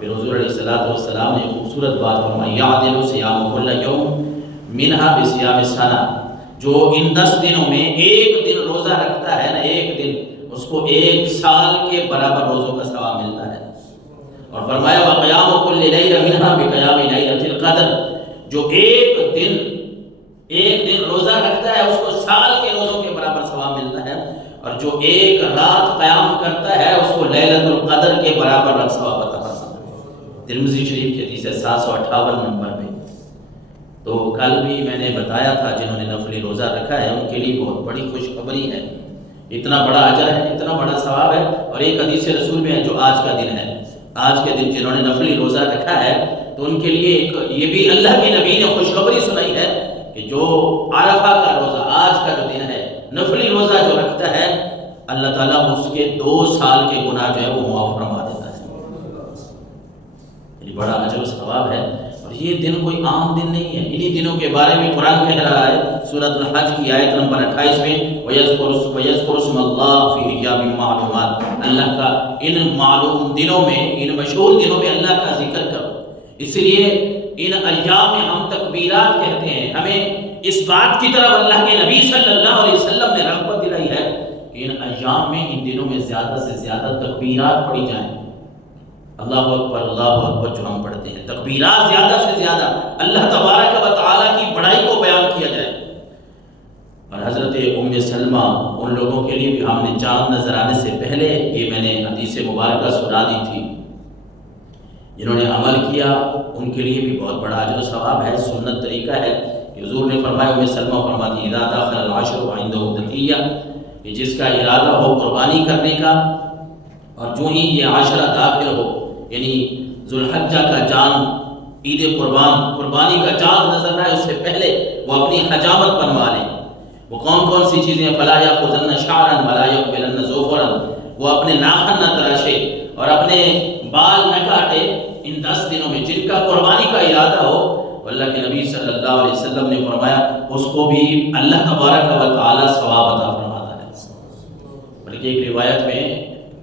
پھر حضور علیہ السلام نے خوبصورت بات فرمائی، یعدل صیام کل یوم منہا بصیام السنہ، جو ان 10 دنوں میں ایک دن روزہ رکھتا ہے نا، ایک دن، اس کو 1 سال کے برابر روزوں کا ثواب ملتا ہے۔ اور فرمایا وقیام کل لیلۃ منہا بقیام لیلۃ القدر، جو ایک دن روزہ رکھتا ہے اس کو سال کے روزوں کے برابر ثواب ملتا ہے، اور جو ایک رات قیام کرتا ہے اس کو لیلۃ القدر کے برابر ثواب عطا فرماتا ہے۔ ترمذی شریف کی حدیث ہے 758 نمبر میں۔ تو کل بھی میں نے بتایا تھا جنہوں نے نفلی روزہ رکھا ہے ان کے لیے بہت بڑی خوشخبری ہے، اتنا بڑا اجر ہے، اتنا بڑا ثواب ہے۔ اور ایک حدیث رسول میں ہے جو آج کا دن ہے، آج کے دن جنہوں نے نفلی روزہ رکھا ہے تو ان کے لیے یہ بھی اللہ کے نبی نے خوشخبری سنائی ہے کہ جو عرفہ کا روزہ آج کا جو دن ہے، نفلی روزہ جو رکھتا ہے، اللہ تعالیٰ اس کے 2 سال کے گناہ جو ہے وہ معاف فرما دیتا ہے۔ یہ بڑا اجر و ثواب ہے، اور یہ دن کوئی عام دن نہیں ہے۔ انہی دنوں کے بارے میں قرآن کہہ رہا ہے سورۃ الحج کی آیت نمبر 28 میں، وَيَذْكُرُ اسْمَ اللَّهِ فِي أَيَّامٍ مَّعْلُومَاتٍ، اللہ کا ان معلوم دنوں میں، ان مشہور دنوں میں اللہ کا ذکر کرو۔ اس لیے ان ایام میں ہم تکبیرات کہتے ہیں، ہمیں اس بات کی طرف اللہ کے نبی صلی اللہ علیہ وسلم نے رغبت دلائی ہے کہ ان ایام میں، ان دنوں میں زیادہ سے زیادہ تکبیرات پڑھی جائیں۔ اللہ اکبر جو ہم پڑھتے ہیں، تکبیرات زیادہ سے زیادہ اللہ تبارک و تعالیٰ کی بڑائی کو بیان کیا جائے۔ اور حضرت ام سلمہ، ان لوگوں کے لیے بھی ہم نے چاند نظر آنے سے پہلے یہ میں نے حدیث مبارکہ سنا دی تھی، جنہوں نے عمل کیا ان کے لیے بھی بہت بڑا اجر و ثواب ہے۔ سنت طریقہ ہے کہ حضور نے فرمایا، ام سلمہ فرماتی اذا دخل العشر وعنده ضحیہ، کہ جس کا ارادہ ہو قربانی کرنے کا، اور جو ہی یہ عشرہ داخل ہو، یعنی ذو الحجہ کا چاند، عید قربانی کا چاند نظر آئے اس سے پہلے وہ اپنی حجامت بنوا لیں۔ وہ کون سی چیزیں؟ فلا یأخذن شعرا ولا یقبلن ظفرا، وہ اپنے ناخن نہ تراشے اور اپنے بال نہ کاٹے ان 10 دنوں میں جن کا قربانی کا ارادہ ہو۔ اللہ کے نبی صلی اللہ علیہ وسلم نے فرمایا اس کو بھی اللہ تبارک و تعالی ثواب عطا فرماتا ہے۔ بلکہ ایک روایت میں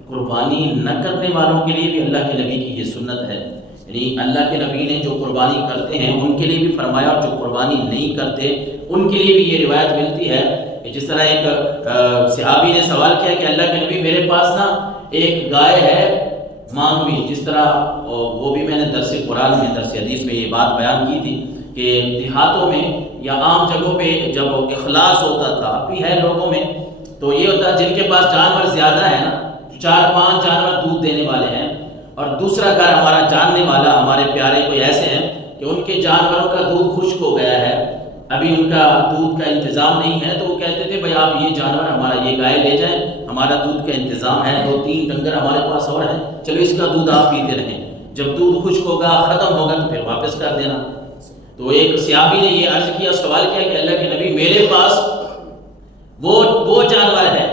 قربانی نہ کرنے والوں کے لیے بھی اللہ کے نبی کی یہ سنت ہے، یعنی اللہ کے نبی نے جو قربانی کرتے ہیں ان کے لیے بھی فرمایا، اور جو قربانی نہیں کرتے ان کے لیے بھی یہ روایت ملتی ہے کہ جس طرح ایک صحابی نے سوال کیا کہ اللہ کے نبی میرے پاس نا ایک گائے ہے مانگوی، جس طرح وہ بھی میں نے درس قرآن میں، درس حدیث میں یہ بات بیان کی تھی کہ دیہاتوں میں یا عام جگہوں پہ جب اخلاص ہوتا تھا، اب بھی ہے لوگوں میں، تو یہ ہوتا ہے جن کے پاس جانور زیادہ ہے نا، 4-5 جانور دودھ دینے والے ہیں، اور دوسرا گھر ہمارا جاننے والا، ہمارے پیارے کوئی ایسے ہیں کہ ان کے جانوروں کا دودھ خشک ہو گیا ہے، ابھی ان کا دودھ کا انتظام نہیں ہے، تو وہ کہتے تھے بھائی آپ یہ جانور ہمارا یہ گائے لے جائیں، ہمارا دودھ کا انتظام ہے، 2-3 ڈنگر ہمارے پاس اور ہیں، چلو اس کا دودھ آپ پیتے رہیں، جب دودھ خشک ہوگا ختم ہوگا تو پھر واپس کر دینا۔ تو ایک صحابی نے یہ عرض کیا، سوال کیا کہ اللہ کے نبی میرے پاس وہ جانور ہے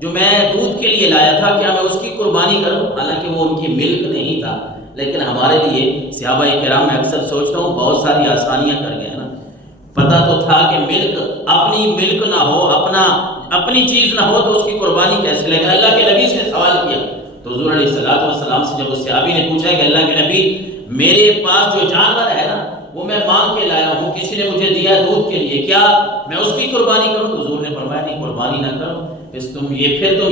جو میں دودھ کے لیے لایا تھا، کیا میں اس کی قربانی کروں؟ حالانکہ وہ ان کی ملک نہیں تھا، لیکن ہمارے لیے صحابہ کرام میں اکثر سوچتا ہوں بہت ساری آسانیاں کر گئے ہیں نا۔ پتہ تو تھا کہ ملک، اپنی ملک نہ ہو، اپنی چیز نہ ہو تو اس کی قربانی کیسے؟ لیکن اللہ کے نبی سے سوال کیا تو حضور علیہ السلام سے جب اس صحابی نے پوچھا کہ اللہ کے نبی میرے پاس جو جانور ہے نا وہ میں مانگ کے لایا ہوں، کسی نے مجھے دیا دودھ کے لیے، کیا میں اس کی قربانی کروں؟ تو حضور نے فرمایا نہیں، قربانی نہ کرو، پھر تم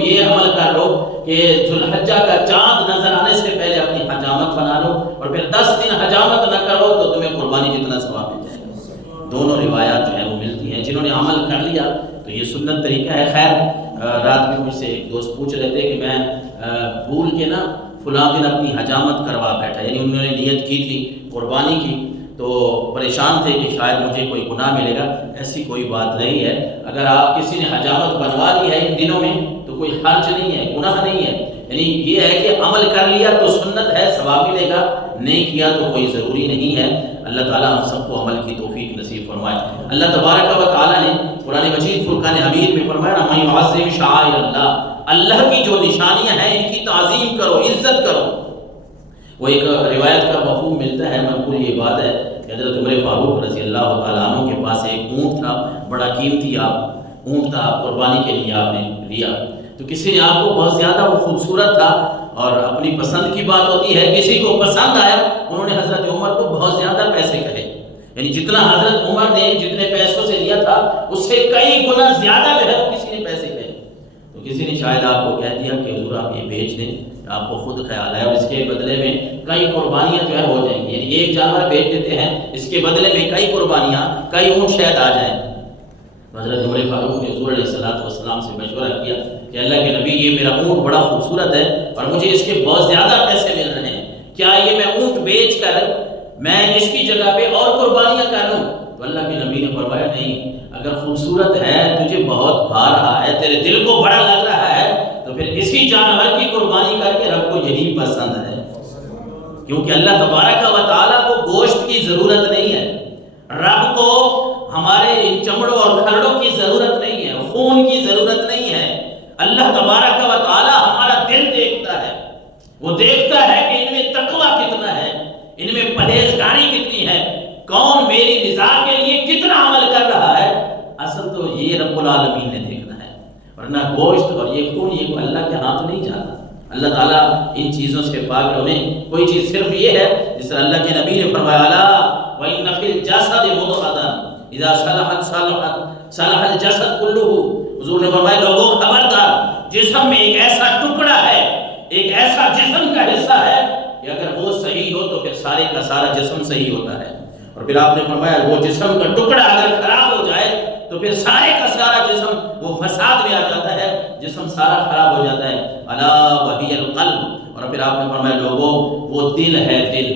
یہ عمل کر لو کہ ذو الحجہ کا چاند نظر آنے سے پہلے اپنی حجامت بنا لو، اور پھر 10 دن حجامت نہ کرو تو تمہیں قربانی جتنا ثواب مل جائے گا۔ دونوں روایات جو ہیں وہ ملتی ہیں، جنہوں نے عمل کر لیا تو یہ سنت طریقہ ہے۔ خیر رات میں مجھ سے ایک دوست پوچھ رہے تھے کہ میں بھول کے نا فلاں دن اپنی حجامت کروا بیٹھا، یعنی انہوں نے نیت کی تھی قربانی کی، تو پریشان تھے کہ شاید مجھے کوئی گناہ ملے گا۔ ایسی کوئی بات نہیں ہے، اگر آپ کسی نے حجامت بنوا لی ہے ان دنوں میں تو کوئی حرج نہیں ہے، گناہ نہیں ہے، یعنی یہ ہے کہ عمل کر لیا تو سنت ہے، ثواب ملے گا، نہیں کیا تو کوئی ضروری نہیں ہے۔ اللہ تعالیٰ ہم سب کو عمل کی توفیق نصیب فرمائے۔ اللہ تبارک و تعالیٰ نے قرآن مجید فرقان حمید میں فرمایا من یعظم شعائر اللہ، اللہ کی جو نشانیاں ہیں ان کی تعظیم کرو، عزت کرو۔ وہ ایک روایت کا مفہوم ملتا ہے، منقول یہ بات ہے کہ حضرت عمر فاروق رضی اللہ تعالیٰ عنہ کے پاس ایک اونٹ تھا، بڑا قیمتی اونٹ تھا، قربانی کے لیے آپ نے لیا، تو کسی نے آپ کو بہت زیادہ وہ خوبصورت تھا اور اپنی پسند کی بات ہوتی ہے، کسی کو پسند آیا، انہوں نے حضرت عمر کو بہت زیادہ پیسے کہے، یعنی جتنا حضرت عمر نے جتنے پیسوں سے دیا تھا اس سے کئی گنا زیادہ جو ہے کسی نے پیسے کہے۔ تو کسی نے شاید آپ کو کہہ دیا کہ حضور آپ یہ بیچ دیں، آپ کو خود خیال ہے، اور اس کے بدلے میں کئی قربانیاں جو ہے ہو جائیں گی، یعنی ایک جانور بیچ دیتے ہیں، اس کے بدلے میں کئی قربانیاں، کئی اونٹ شاید آ جائیں۔ حضرت عمر فاروق نے حضور علیہ السلام سے مشورہ کیا کہ اللہ کے نبی یہ میرا اونٹ بڑا خوبصورت ہے اور مجھے اس کے بہت زیادہ پیسے مل رہے ہیں، کیا یہ میں اونٹ بیچ کر میں اس کی جگہ پہ اور قربانیاں کر لوں؟ تو اللہ کے نبی نے فرمایا نہیں، اگر خوبصورت ہے، تجھے بہت بھا رہا ہے، تیرے دل کو بڑا لگ رہا ہے، تو پھر اسی جانور کی قربانی کر کے رب کو یہی پسند ہے، کیونکہ اللہ تبارک و تعالیٰ کو گوشت کی ضرورت نہیں ہے، رب کو ہمارے ان چمڑوں اور کھرڑوں کی ضرورت نہیں ہے، خون کی ضرورت نہیں ہے۔ اللہ تبارک و تعالیٰ ہمارا دل دیکھتا ہے، وہ دیکھتا ہے کہ ان میں تقویٰ کتنا ہے، ان میں پرہیزگاری کتنی ہے، کون میری رضا کے لیے کتنا عمل کر رہا ہے۔ اصل تو یہ رب العالمین نے دیکھنا ہے، ورنہ گوشت اور یہ خون یہ اللہ کے ہاتھ نہیں جاتا۔ اللہ تعالیٰ ان چیزوں سے پاک رہے۔ کوئی چیز صرف یہ ہے جس طرح اللہ کے نبی نے فرمایا الا وَإِنَّ فِي الْجَسَدِ مُضْغَةً اِذَا صَلَحَتْ صَلَحَ الْجَسَدُ كُلُّهُ۔ حضور نے فرمایا لوگوں خبردار، جسم میں ایک ایسا ٹکڑا ہے، ایک ایسا جسم کا حصہ ہے کہ اگر وہ صحیح ہو تو پھر سارے کا سارا جسم صحیح ہوتا ہے، اور پھر آپ نے فرمایا وہ جسم کا ٹکڑا اگر خراب ہو جائے تو پھر سارے کا سارا جسم وہ فساد میں آ جاتا ہے، جسم سارا خراب ہو جاتا ہے۔ الا وہی القلب، اور پھر آپ نے فرمایا لوگوں وہ دل ہے، دل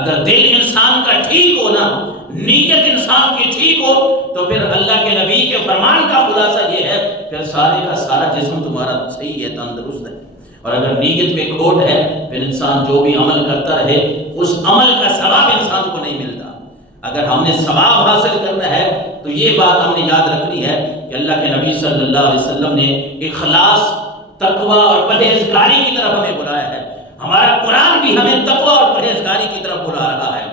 اگر دل انسان کا ٹھیک ہو نا، نیت انسان کی ٹھیک ہو، تو پھر اللہ کے نبی کے فرمان کا خلاصہ یہ ہے پھر سارے کا سارا جسم تمہارا صحیح ہے، تندرست ہے۔ اور اگر نیت میں کھوٹ ہے پھر انسان جو بھی عمل کرتا رہے اس عمل کا ثواب انسان کو نہیں ملتا۔ اگر ہم نے ثواب حاصل کرنا ہے تو یہ بات ہم نے یاد رکھنی ہے کہ اللہ کے نبی صلی اللہ علیہ وسلم نے اخلاص، تقوی اور پرہیزگاری کی طرف ہمیں بلایا ہے، ہمارا قرآن بھی ہمیں تقوی اور پرہیزگاری کی طرف بلا رہا ہے۔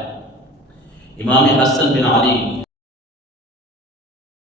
امام حسن بن علی